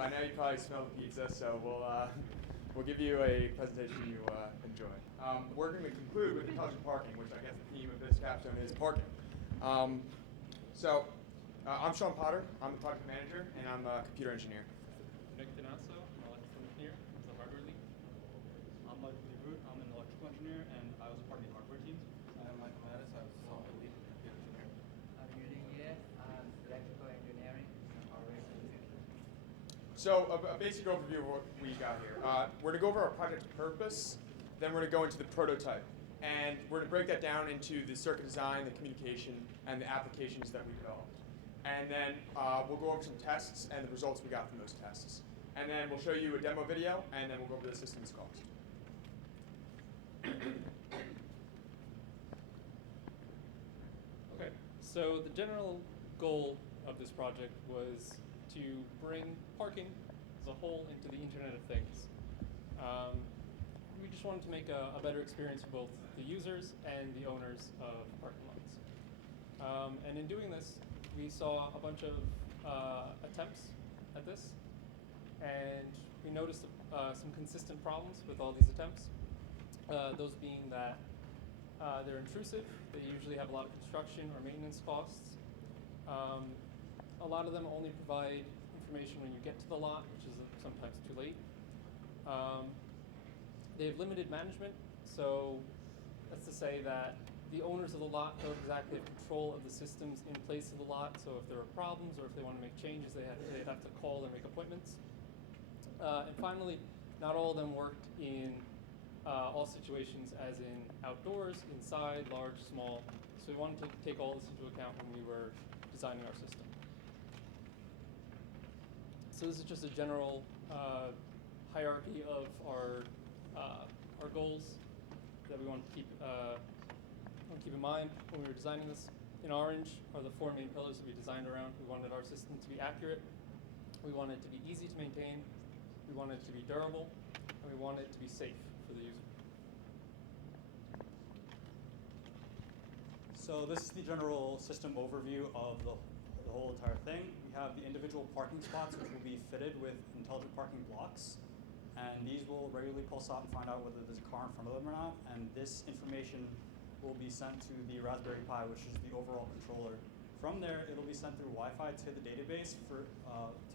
By now you probably smell the pizza, so we'll give you a presentation you enjoy. We're going to conclude with intelligent parking, which I guess the theme of this capstone is parking. I'm Sean Potter. I'm the product manager, and I'm a computer engineer. Nick Donasso, I'm an electrical engineer. I'm the hardware lead. I'm Michael DeRoot. I'm an electrical engineer, and I was a part of the hardware teams. I'm Michael Mattis. I was a software lead and computer engineer. I'm Yulin Ye. I'm electrical engineering and operations. So a basic overview of what we got here. We're going to go over our project purpose, then we're going to go into the prototype. And we're going to break that down into the circuit design, the communication, and the applications that we developed. And then we'll go over some tests and the results we got from those tests. And then we'll show you a demo video, and then we'll go over the system's cost. Okay, so the general goal of this project was to bring parking as a whole into the Internet of Things. We just wanted to make a better experience for both the users and the owners of parking lots. And in doing this, we saw a bunch of attempts at this, and we noticed some consistent problems with all these attempts. Those being that they're intrusive, they usually have a lot of construction or maintenance costs. A lot of them only provide information when you get to the lot, which is sometimes too late. They have limited management, so that's to say that the owners of the lot don't exactly have control of the systems in place of the lot, so if there are problems or if they want to make changes, they'd have to call and make appointments. And finally, not all of them worked in all situations, as in outdoors, inside, large, small. So we wanted to take all this into account when we were designing our system. So this is just a general hierarchy of our goals that we want to keep in mind when we were designing this. In orange are the four main pillars that we designed around. We wanted our system to be accurate. We wanted it to be easy to maintain. We wanted it to be durable. And we wanted it to be safe for the user. So this is the general system overview of the whole entire thing. We have the individual parking spots, which will be fitted with intelligent parking blocks. And these will regularly pulse out and find out whether there's a car in front of them or not. And this information will be sent to the Raspberry Pi, which is the overall controller. From there, it'll be sent through Wi-Fi to the database to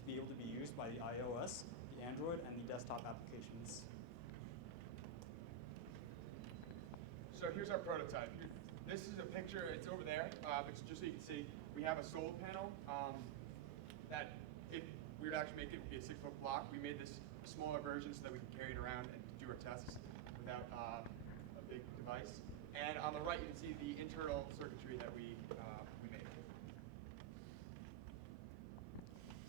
be able to be used by the iOS, the Android, and the desktop applications. So here's our prototype. This is a picture, it's over there, but just so you can see, we have a solar panel that if we would actually make it be a 6-foot block. We made this a smaller version so that we can carry it around and do our tests without a big device. And on the right, you can see the internal circuitry that we made.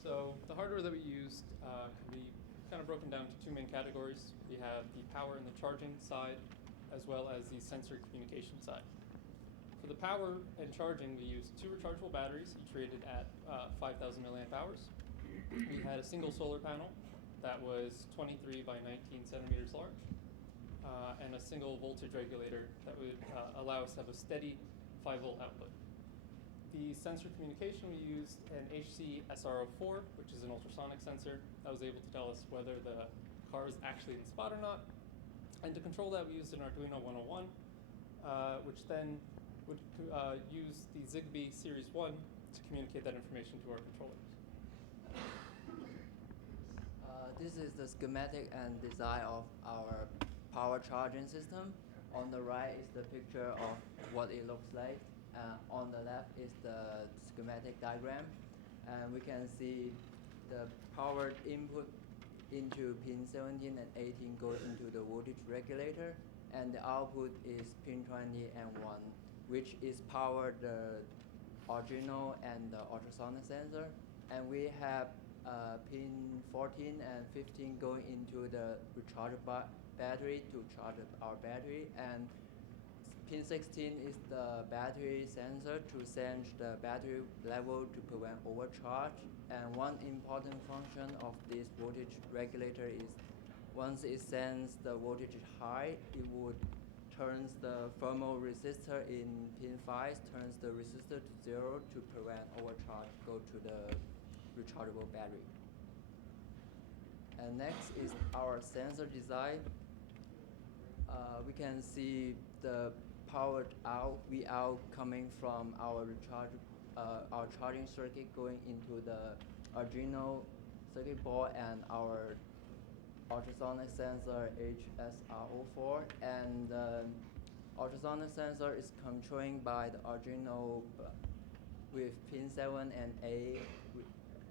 So the hardware that we used can be kind of broken down to two main categories. We have the power and the charging side, as well as the sensor communication side. For the power and charging, we used two rechargeable batteries, each rated at 5,000 milliamp hours. We had a single solar panel that was 23 by 19 centimeters large, and a single voltage regulator that would allow us to have a steady 5-volt output. The sensor communication, we used an HC SR04, which is an ultrasonic sensor that was able to tell us whether the car is actually in the spot or not. And to control that, we used an Arduino 101, which then would use the Zigbee Series 1 to communicate that information to our controllers. This is the schematic and design of our power charging system. On the right is the picture of what it looks like. On the left is the schematic diagram. And we can see the power input into pin 17 and 18 goes into the voltage regulator. And the output is pin 20 and 1, which is power the Arduino and the ultrasonic sensor. And we have pin 14 and 15 going into the rechargeable battery to charge our battery, and pin 16 is the battery sensor to sense the battery level to prevent overcharge. And one important function of this voltage regulator is once it senses the voltage is high, it would turns the thermal resistor in pin 5, turns the resistor to 0 to prevent overcharge go to the rechargeable battery. And next is our sensor design. We can see the powered out Vout coming from our charging circuit going into the Arduino circuit board and our ultrasonic sensor HSR04, and ultrasonic sensor is controlled by the Arduino with pin 7 and 8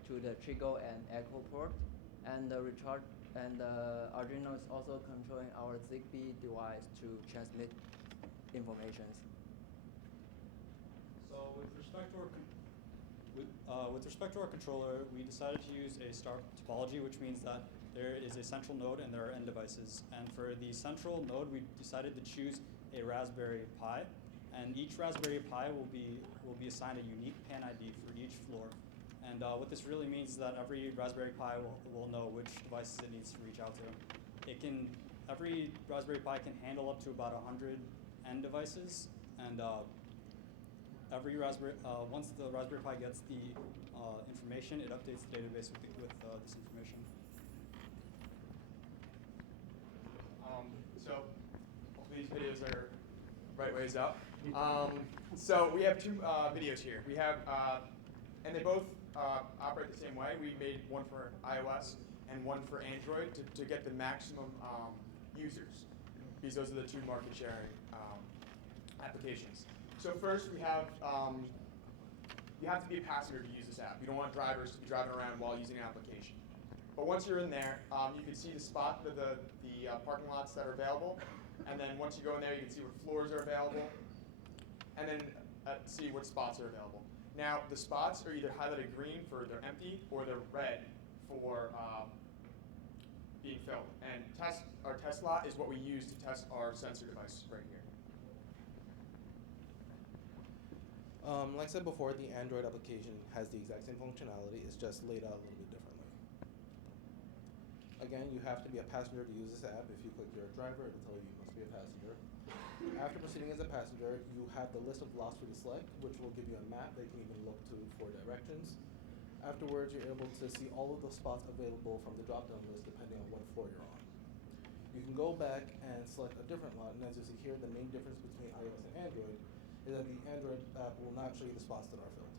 to the trigger and echo port, and the Arduino is also controlling our Zigbee device to transmit information. So with respect to our controller, we decided to use a star topology, which means that there is a central node and there are end devices. And for the central node, we decided to choose a Raspberry Pi, and each Raspberry Pi will be assigned a unique PAN ID for each floor. And what this really means is that every Raspberry Pi will know which devices it needs to reach out to. Every Raspberry Pi can handle up to about 100 end devices, and once the Raspberry Pi gets the information, it updates the database with this information. So hopefully these videos are right ways up. So we have two videos here. We have, and they both operate the same way. We made one for iOS and one for Android to get the maximum users, because those are the two market sharing applications. So first we have, you have to be a passenger to use this app. You don't want drivers to be driving around while using an application. But once you're in there, you can see the spot for the parking lots that are available. And then once you go in there, you can see what floors are available. And then see what spots are available. Now, the spots are either highlighted green for they're empty, or they're red for being filled. And our test lot is what we use to test our sensor device right here. Like I said before, the Android application has the exact same functionality. It's just laid out a little bit differently. Again, you have to be a passenger to use this app. If you click you're a driver, it'll tell you you must be a passenger. After proceeding as a passenger, you have the list of blocks for you to select, which will give you a map that you can even look to for directions. Afterwards, you're able to see all of the spots available from the drop-down list depending on what floor you're on. You can go back and select a different lot, and as you see here, the main difference between iOS and Android is that the Android app will not show you the spots that are filled.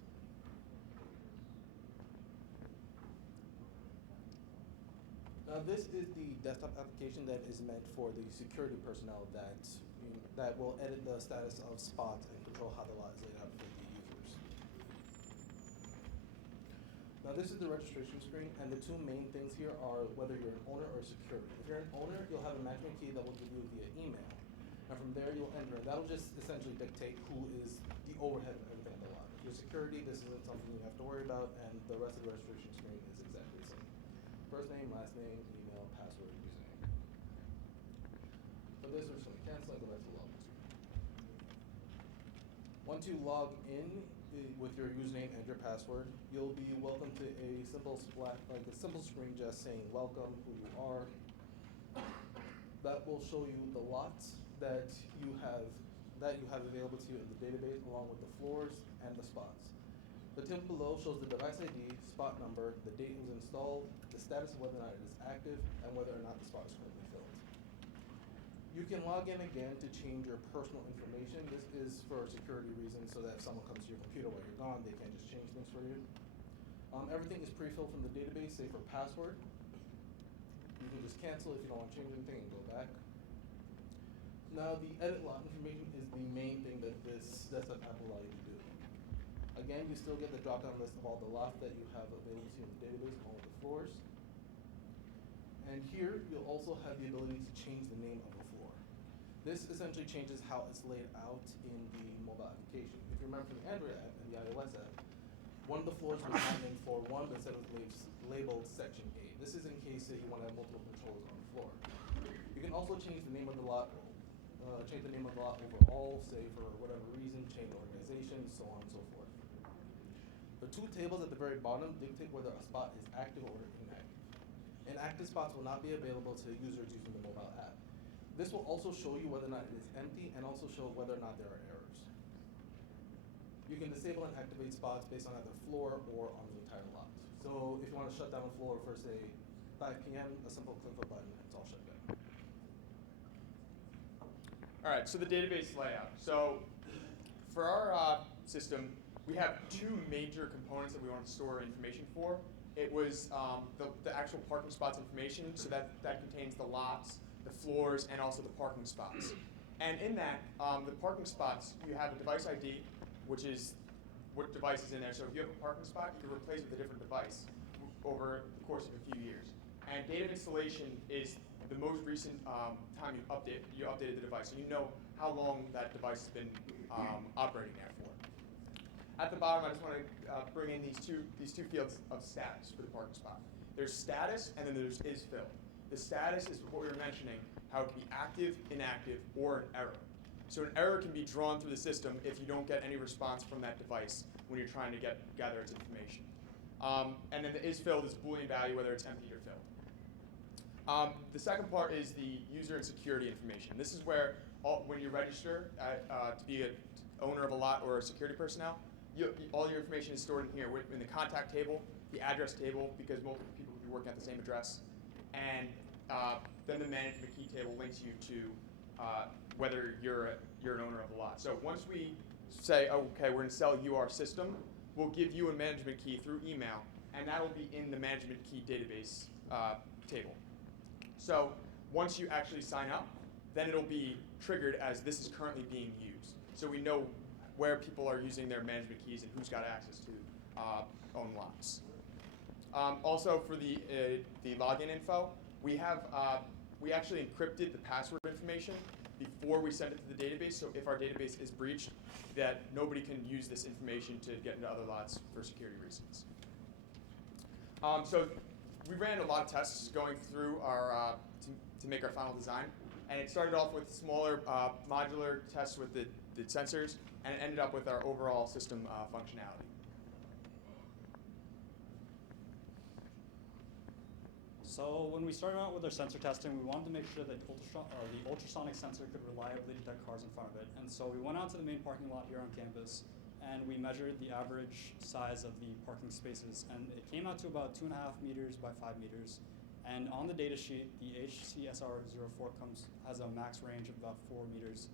Now this is the desktop application that is meant for the security personnel that will edit the status of spots and control how the lot is laid out for the users. Now this is the registration screen, and the two main things here are whether you're an owner or security. If you're an owner, you'll have a management key that will give you via email. And from there you'll enter, and that'll just essentially dictate who is the overhead of everything in the lot. If you're security, this isn't something you have to worry about, and the rest of the registration screen is exactly the same. First name, last name, email, password, username. For this, we're just gonna cancel and go back to the login screen. Once you log in with your username and your password, you'll be welcome to a simple screen just saying welcome, who you are. That will show you the lots that you have available to you in the database, along with the floors and the spots. The table below shows the device ID, spot number, the date it was installed, the status of whether or not it is active, and whether or not the spot is currently filled. You can log in again to change your personal information. This is for security reasons, so that if someone comes to your computer while you're gone, they can't just change things for you. Everything is pre-filled from the database, save for password. You can just cancel if you don't want to change anything and go back. Now the edit lot information is the main thing that this desktop app will allow you to do. Again, you still get the drop-down list of all the lots that you have available to you in the database, along with the floors. And here, you'll also have the ability to change the name of a floor. This essentially changes how it's laid out in the mobile application. If you remember from the Android app and the iOS app, one of the floors was not named floor 1, but instead it was labeled section A. This is in case that you want to have multiple controllers on the floor. You can also change the name of the lot overall, say for whatever reason, change organization, so on and so forth. The two tables at the very bottom dictate whether a spot is active or inactive. Inactive spots will not be available to users using the mobile app. This will also show you whether or not it is empty, and also show whether or not there are errors. You can disable and activate spots based on either floor or on the entire lot. So if you want to shut down a floor for, say, 5 p.m., a simple click of a button, it's all shut down. All right, so the database layout. So for our system, we have two major components that we want to store information for. It was the actual parking spots information, so that contains the lots, the floors, and also the parking spots. And in that, the parking spots, you have a device ID, which is what device is in there. So if you have a parking spot, you can replace it with a different device over the course of a few years. And date of installation is the most recent time you updated the device, so you know how long that device has been operating there for. At the bottom, I just want to bring in these two fields of status for the parking spot. There's status, and then there's is-fill. The status is what we were mentioning, how it can be active, inactive, or an error. So an error can be drawn through the system if you don't get any response from that device when you're trying to gather its information. And then the is-filled is Boolean value, whether it's empty or filled. The second part is the user and security information. This is where when you register to be an owner of a lot or a security personnel, all your information is stored in here, in the contact table, the address table, because multiple people will be working at the same address, and then the management key table links you to whether you're an owner of a lot. So once we say, okay, we're going to sell you our system, we'll give you a management key through email, and that'll be in the management key database table. So once you actually sign up, then it'll be triggered as this is currently being used. So we know where people are using their management keys and who's got access to own lots. Also for the login info, we actually encrypted the password information before we send it to the database, so if our database is breached, that nobody can use this information to get into other lots for security reasons. So we ran a lot of tests going through our to make our final design, and it started off with smaller modular tests with the sensors, and it ended up with our overall system functionality. So when we started out with our sensor testing, we wanted to make sure that the ultrasonic sensor could reliably detect cars in front of it. And so we went out to the main parking lot here on campus, and we measured the average size of the parking spaces. And it came out to about 2.5 meters by 5 meters. And on the data sheet, the HCSR04 has a max range of about 4 meters.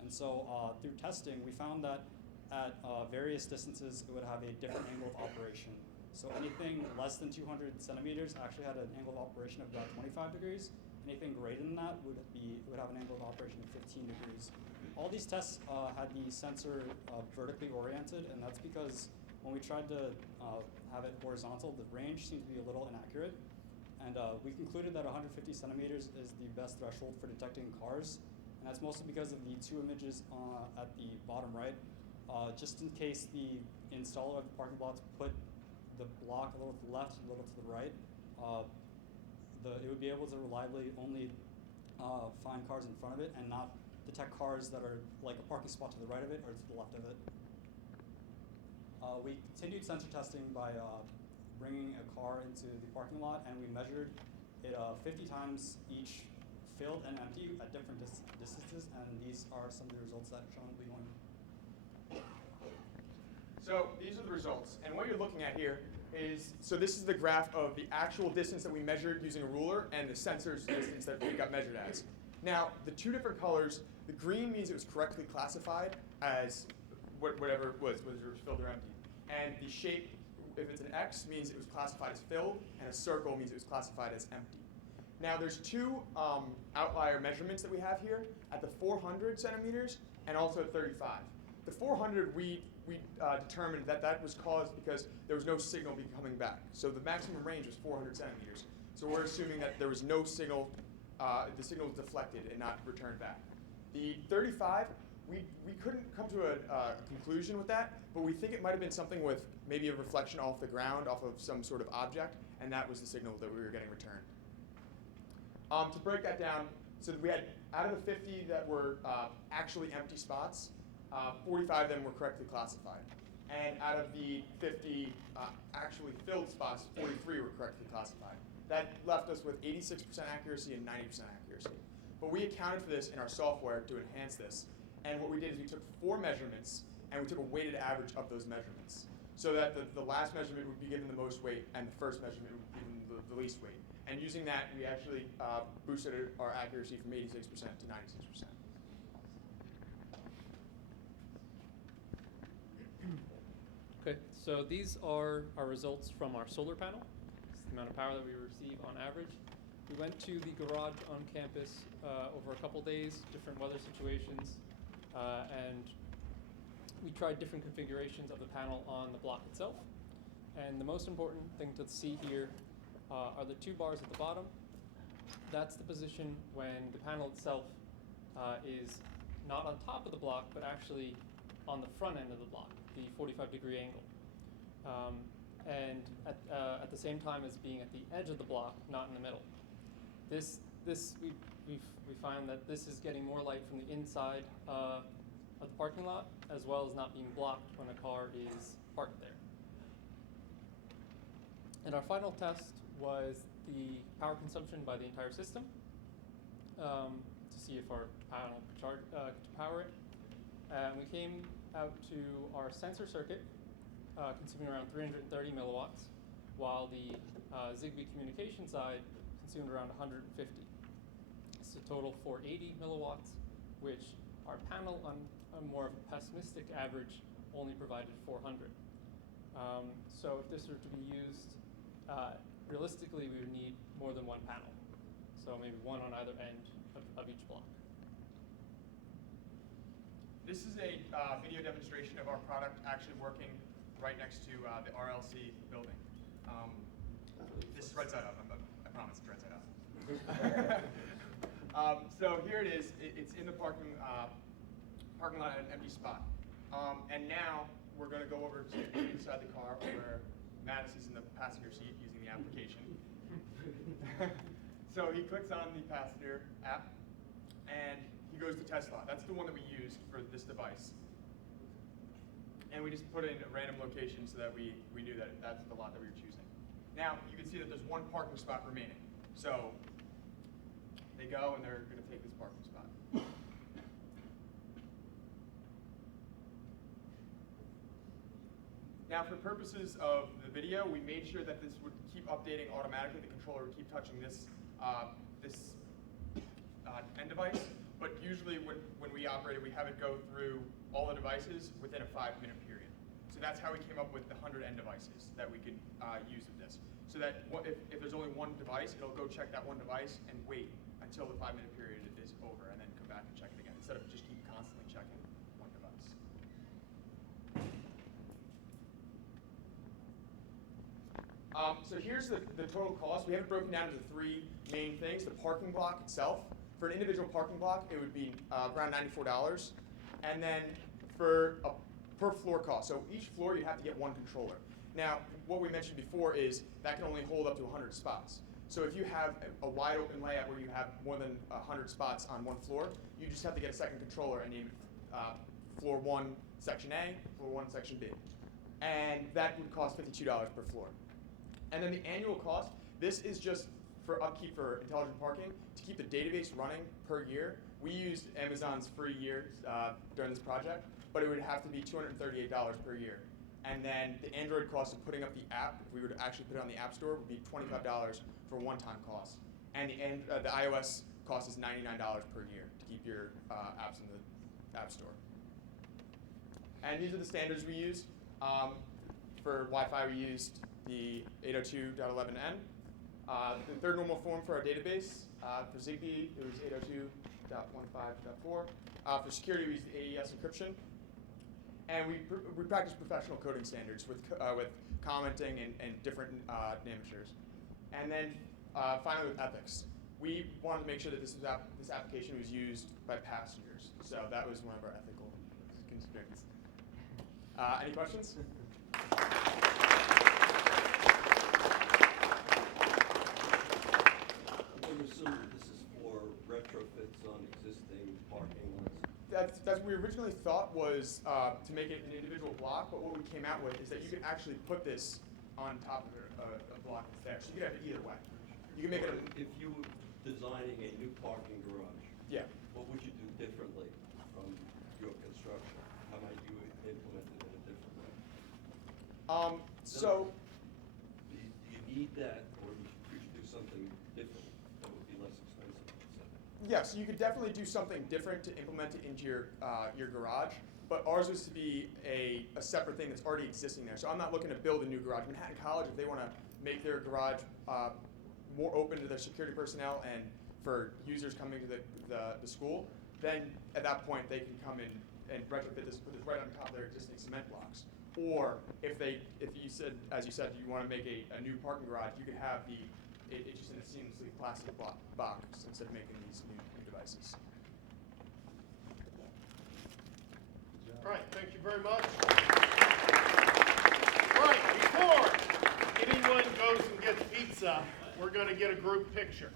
And so through testing, we found that at various distances, it would have a different angle of operation. So anything less than 200 centimeters actually had an angle of operation of about 25 degrees. Anything greater than that would have an angle of operation of 15 degrees. All these tests had the sensor vertically oriented, and that's because when we tried to have it horizontal, the range seemed to be a little inaccurate. And we concluded that 150 centimeters is the best threshold for detecting cars. And that's mostly because of the two images at the bottom right. Just in case the installer of the parking lots put the block a little to the left, a little to the right, it would be able to reliably only find cars in front of it and not detect cars that are like a parking spot to the right of it or to the left of it. We continued sensor testing by bringing a car into the parking lot, and we measured it 50 times each filled and empty at different distances, and these are some of the results that Sean will be going. So these are the results, and what you're looking at here is, so this is the graph of the actual distance that we measured using a ruler and the sensor's distance that we got measured as. Now, the two different colors, the green means it was correctly classified as whatever it was, whether it was filled or empty. And the shape, if it's an X, means it was classified as filled, and a circle means it was classified as empty. Now, there's two outlier measurements that we have here at the 400 centimeters and also at 35. The 400, we determined that was caused because there was no signal coming back. So the maximum range was 400 centimeters. So we're assuming that there was no signal, the signal was deflected and not returned back. The 35, we couldn't come to a conclusion with that, but we think it might have been something with maybe a reflection off the ground, off of some sort of object, and that was the signal that we were getting returned. To break that down, so we had, out of the 50 that were actually empty spots, 45 of them were correctly classified. And out of the 50 actually filled spots, 43 were correctly classified. That left us with 86% accuracy and 90% accuracy. But we accounted for this in our software to enhance this. And what we did is we took 4 measurements, and we took a weighted average of those measurements, so that the last measurement would be given the most weight, and the first measurement would be given the least weight. And using that, we actually boosted our accuracy from 86% to 96%. Okay, so these are our results from our solar panel. This is the amount of power that we receive on average. We went to the garage on campus over a couple days, different weather situations, and we tried different configurations of the panel on the block itself. And the most important thing to see here are the two bars at the bottom. That's the position when the panel itself is not on top of the block, but actually on the front end of the block, the 45-degree angle. And at the same time as being at the edge of the block, not in the middle. We find that this is getting more light from the inside of the parking lot, as well as not being blocked when a car is parked there. And our final test was the power consumption by the entire system to see if our panel could power it. And we came out to our sensor circuit consuming around 330 milliwatts, while the Zigbee communication side consumed around 150. It's a total 480 milliwatts, which our panel on a more of a pessimistic average only provided 400. So if this were to be used, realistically we would need more than one panel. So maybe one on either end of each block. This is a video demonstration of our product actually working right next to the RLC building. This is right side up, I promise it's right side up. So here it is, it's in the parking lot at an empty spot. And now we're gonna go over to inside the car where Mattis is in the passenger seat using the application. So he clicks on the passenger app and he goes to test lot. That's the one that we used for this device. And we just put in a random location so that we knew that that's the lot that we were choosing. Now, you can see that there's one parking spot remaining. So they go and they're gonna take this parking spot. Now, for purposes of the video, we made sure that this would keep updating automatically. The controller would keep touching this end device. But usually when we operate it, we have it go through all the devices within a 5-minute period. So that's how we came up with the 100 end devices that we could use with this. So that if there's only one device, it'll go check that one device and wait until the 5-minute period is over and then come back and check it again, instead of just keep constantly checking one device. So here's the total cost. We have it broken down into 3 main things. The parking block itself. For an individual parking block, it would be around $94. And then for a per floor cost, so each floor you have to get one controller. Now, what we mentioned before is that can only hold up to 100 spots. So if you have a wide open layout where you have more than 100 spots on one floor, you just have to get a second controller and name it floor 1, section A, floor 1, section B. And that would cost $52 per floor. And then the annual cost, this is just for upkeep for intelligent parking. To keep the database running per year, we used Amazon's free year during this project, but it would have to be $238 per year. And then the Android cost of putting up the app, if we were to actually put it on the App Store, would be $25 for one-time cost. And the iOS cost is $99 per year to keep your apps in the App Store. And these are the standards we used. For Wi-Fi, we used the 802.11n. The third normal form for our database. For Zigbee, it was 802.15.4. For security, we used the AES encryption. And we practice professional coding standards with commenting and different namatures. And then finally with ethics. We wanted to make sure that this application was used by passengers. So that was one of our ethical constraints. Any questions? I'm assuming this is for retrofits on existing parking lots. That's what we originally thought was to make it an individual block, but what we came out with is that you could actually put this on top of a block that's there. So you could have it either way. You can make it If you were designing a new parking garage, yeah. what would you do differently from your construction? How might you implement it in a different way? So Do you need that, or could you do something Yeah, so you could definitely do something different to implement it into your garage, but ours was to be a separate thing that's already existing there. So I'm not looking to build a new garage. Manhattan College, if they want to make their garage more open to their security personnel and for users coming to the school, then at that point they can come in and retrofit this, put this right on top of their existing cement blocks. Or if you said, as you said, you want to make a new parking garage, you could have it's just in a seamlessly plastic box instead of making these new devices. All right, thank you very much. All right, before anyone goes and gets pizza, we're going to get a group picture.